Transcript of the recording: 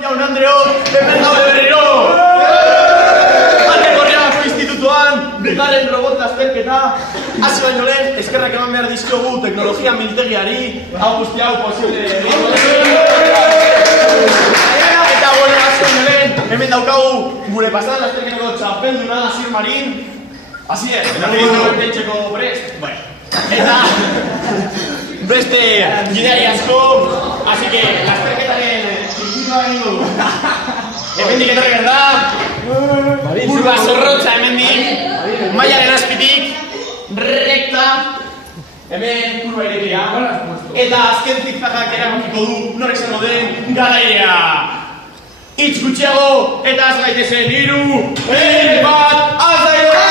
Jaun Andreok, hemen gaude berriro! Ate Gorriagako institutuan, bigarren robot lasterketa. Hasi baino lehen, eskerrak eman behar dizkiogu teknologia militegiari, hau guzti hau posible. Eta hasi baino lehen, hemen daukagu gure pasadan lasterketako txapelduna, Asier Marin. Asier, eta bertentxeko prest. Eta beste gideari asko, así que lasterketaren hemendik etorri behar da, kurba zorrotza hemendik, mailaren azpitik, rekta, hemen kurba irekia, eta azken zigzagak erakutiko du norek zango den garairea. Hitz gutxiago eta az gaitezen 3, 2, 1, az da